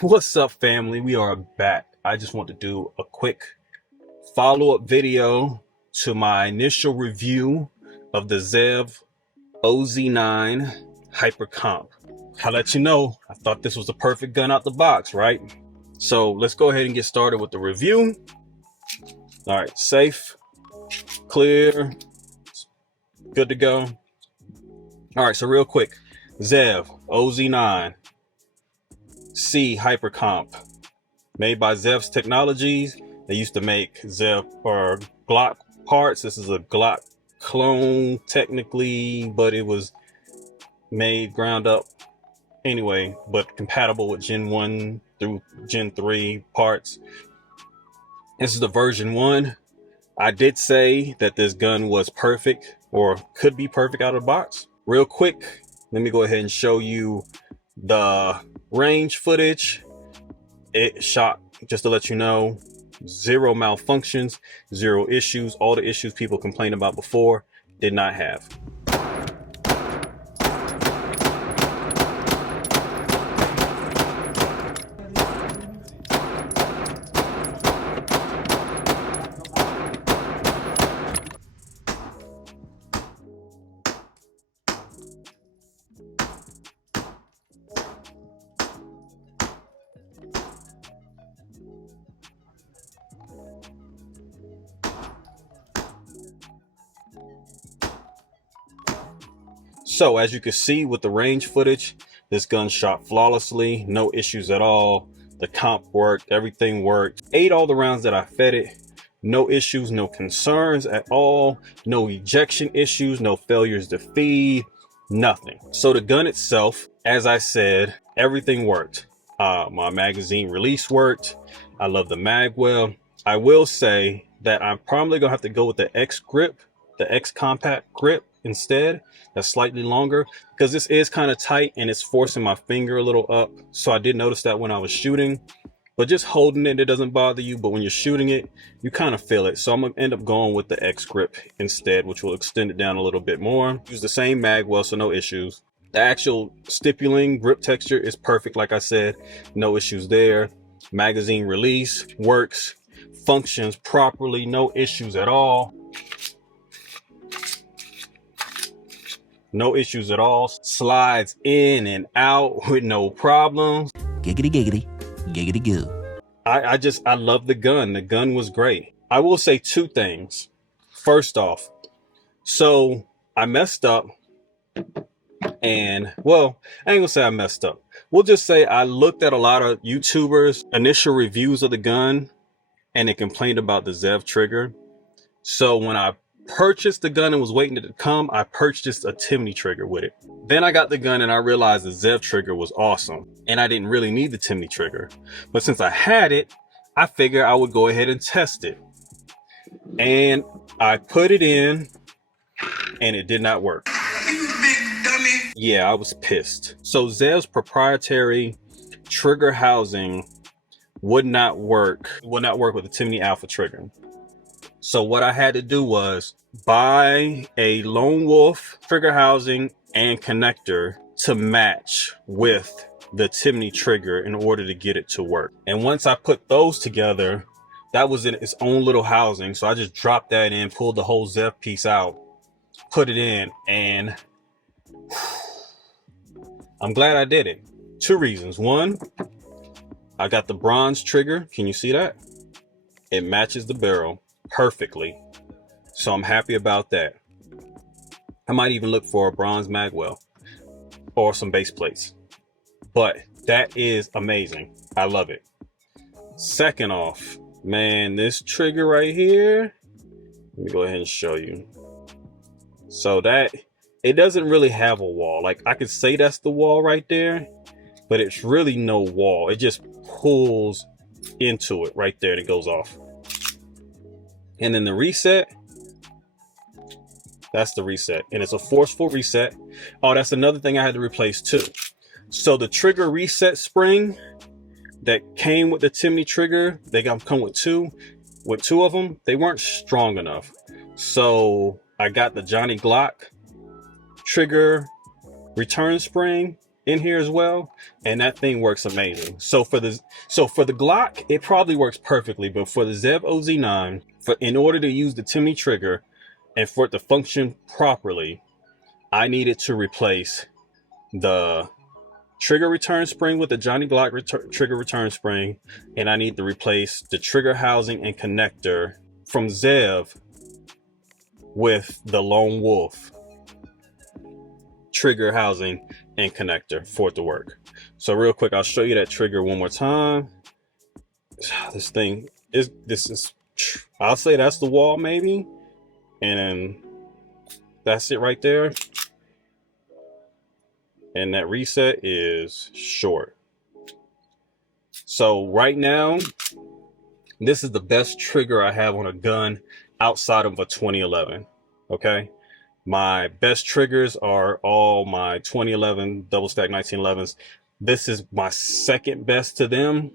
What's up, family? We are back. I just want to do a quick follow-up video to my initial review of the ZEV OZ9 Hypercomp. I'll let you know, I thought this was the perfect gun out the box, right? So let's go ahead and get started with the review. All right, safe, clear, good to go. All right, so real quick, ZEV OZ9C Hypercomp, made by ZEV's Technologies. They used to make ZEV or Glock parts. This is a Glock clone technically, but it was made ground up anyway, but compatible with Gen 1 through Gen 3 parts. This is the version 1. I did say that this gun was perfect or could be perfect out of the box. Real quick, let me go ahead and show you the range footage. It shot, just to let you know, 0 malfunctions, 0 issues. All the issues people complained about before did not have. So as you can see with the range footage, this gun shot flawlessly, no issues at all. The comp worked, everything worked. Ate all the rounds that I fed it. No issues, no concerns at all. No ejection issues, no failures to feed, nothing. So the gun itself, as I said, everything worked. My magazine release worked. I love the mag well. I will say that I'm probably gonna have to go with the X grip, the X compact grip instead. That's slightly longer because this is kind of tight and it's forcing my finger a little up. So I did notice that when I was shooting, but just holding it, it doesn't bother you. But when you're shooting it, you kind of feel it. So I'm gonna end up going with the X grip instead, which will extend it down a little bit more. Use the same mag well, so no issues. The actual stippling grip texture is perfect. Like I said, no issues there. Magazine release works, functions properly, no issues at all. No issues at all. Slides in and out with no problems. Giggity, giggity, giggity goo. I love the gun. The gun was great. I will say 2 things. First off, so I messed up and, well, I ain't gonna say I messed up. We'll just say I looked at a lot of YouTubers' initial reviews of the gun and they complained about the ZEV trigger. So when I purchased the gun and was waiting to come, I purchased a Timney trigger with it. Then I got the gun and I realized the ZEV trigger was awesome and I didn't really need the Timney trigger. But since I had it, I figured I would go ahead and test it. And I put it in and it did not work. You big dummy. Yeah, I was pissed. So ZEV's proprietary trigger housing would not work with the Timney Alpha trigger. So what I had to do was buy a Lone Wolf trigger housing and connector to match with the Timney trigger in order to get it to work. And once I put those together, that was in its own little housing. So I just dropped that in, pulled the whole ZEV piece out, put it in, and I'm glad I did it. 2 reasons. 1, I got the bronze trigger. Can you see that? It matches the barrel perfectly, so I'm happy about that. I might even look for a bronze magwell or some base plates, but that is amazing. I love it. Second off, man, this trigger right here, let me go ahead and show you. So that it doesn't really have a wall. Like, I could say that's the wall right there, but it's really no wall. It just pulls into it right there and it goes off. And then the reset, that's the reset, and it's a forceful reset. Oh, that's another thing I had to replace too. So the trigger reset spring that came with the Timney trigger, they come with two of them. They weren't strong enough, so I got the Johnny Glock trigger return spring in here as well, and that thing works amazing. So for the Glock, it probably works perfectly, but for the Zev OZ9, in order to use the Timney trigger and for it to function properly, I needed to replace the trigger return spring with the Johnny Glock trigger return spring, and I need to replace the trigger housing and connector from Zev with the Lone Wolf trigger housing and connector for it to work. So real quick, I'll show you that trigger one more time. This is I'll say that's the wall maybe, and that's it right there. And that reset is short. So right now, this is the best trigger I have on a gun outside of a 2011. Okay, my best triggers are all my 2011 double stack 1911s. This is my second best to them,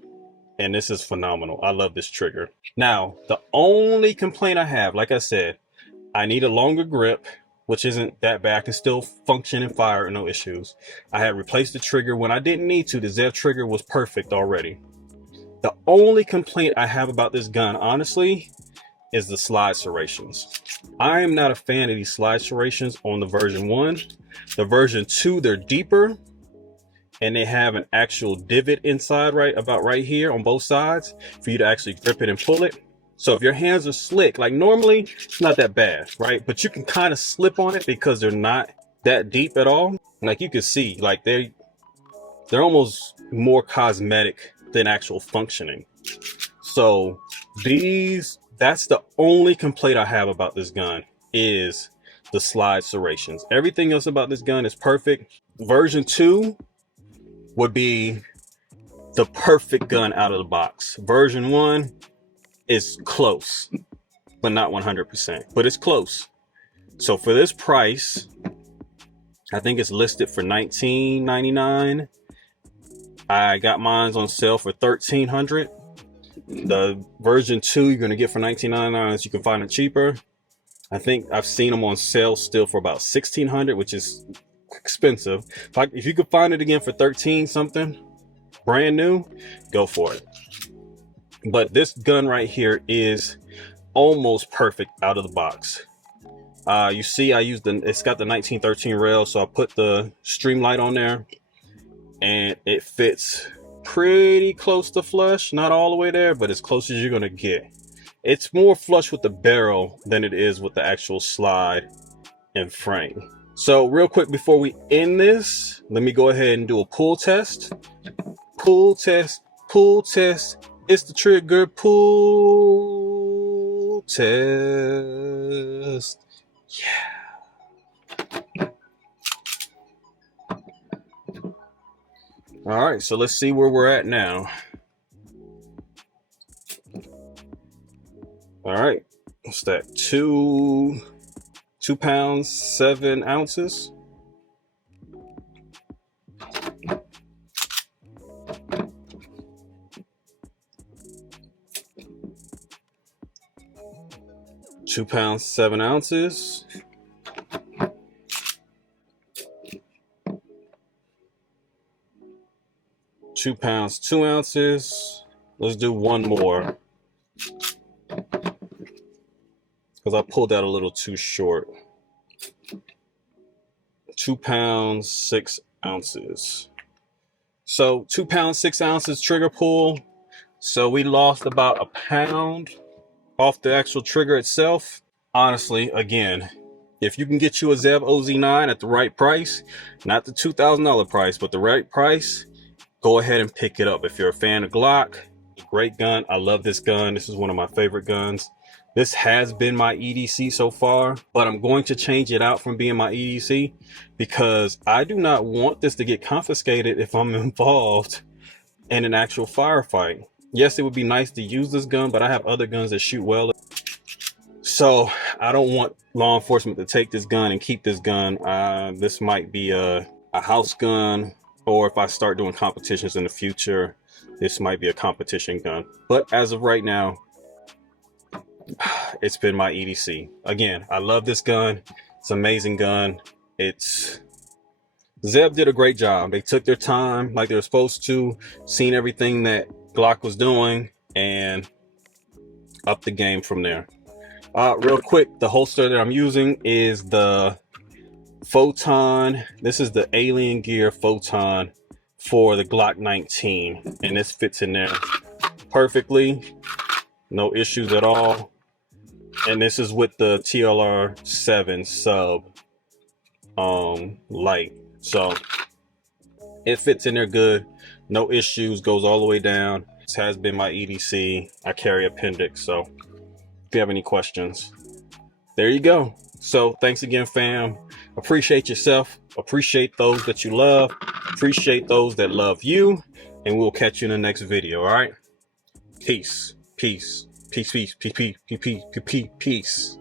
and this is phenomenal. I love this trigger. Now, the only complaint I have, like I said, I need a longer grip, which isn't that bad. I can still function and fire, no issues. I had replaced the trigger when I didn't need to. The Zev trigger was perfect already. The only complaint I have about this gun, honestly, is the slide serrations. I am not a fan of these slide serrations on the version 1. The version 2, they're deeper, and they have an actual divot inside right here on both sides for you to actually grip it and pull it. So if your hands are slick, like normally, it's not that bad, right? But you can kind of slip on it because they're not that deep at all. Like you can see, like they're almost more cosmetic than actual functioning. So that's the only complaint I have about this gun, is the slide serrations. Everything else about this gun is perfect. Version 2 would be the perfect gun out of the box. Version 1 is close, but not 100%, but it's close. So for this price, I think it's listed for $19.99. I got mine on sale for $1,300. The version 2 you're going to get for $19.99, as you can find it cheaper. I think I've seen them on sale still for about $1,600, which is expensive. If you could find it again for 13 something brand new, go for it. But this gun right here is almost perfect out of the box. You see, it's got the 1913 rail, so I put the Streamlight on there, and it fits pretty close to flush. Not all the way there, but as close as you're gonna get. It's more flush with the barrel than it is with the actual slide and frame. So real quick before we end this, let me go ahead and do a pull test. Pull test. It's the trigger pull test. Yeah. All right, so let's see where we're at now. All right, what's that? 2 pounds 7 ounces. Two pounds 7 ounces. £2 2 ounces. Let's do one more, because I pulled that a little too short. 2 pounds 6 ounces. So 2 pounds 6 ounces trigger pull. So we lost about a pound off the actual trigger itself. Honestly, again, if you can get you a Zev OZ9 at the right price, not the $2,000 price, but the right price, go ahead and pick it up. If you're a fan of Glock, great gun. I love this gun. This is one of my favorite guns. This has been my EDC so far, but I'm going to change it out from being my EDC because I do not want this to get confiscated if I'm involved in an actual firefight. Yes, it would be nice to use this gun, but I have other guns that shoot well. So I don't want law enforcement to take this gun and keep this gun. This might be a house gun, or if I start doing competitions in the future, this might be a competition gun. But as of right now, it's been my EDC. Again, I love this gun. It's an amazing gun. Zeb did a great job. They took their time like they were supposed to, seen everything that Glock was doing, and up the game from there. Real quick, the holster that I'm using is the Photon. This is the Alien Gear Photon for the Glock 19, and this fits in there perfectly, no issues at all. And this is with the TLR 7 sub light, so it fits in there good, no issues, goes all the way down. This has been my EDC. I carry appendix, so if you have any questions, there you go. So thanks again, fam. Appreciate yourself, appreciate those that you love, appreciate those that love you, and we'll catch you in the next video. All right, peace, peace, peace, peace, peace, peace, peace, peace, peace.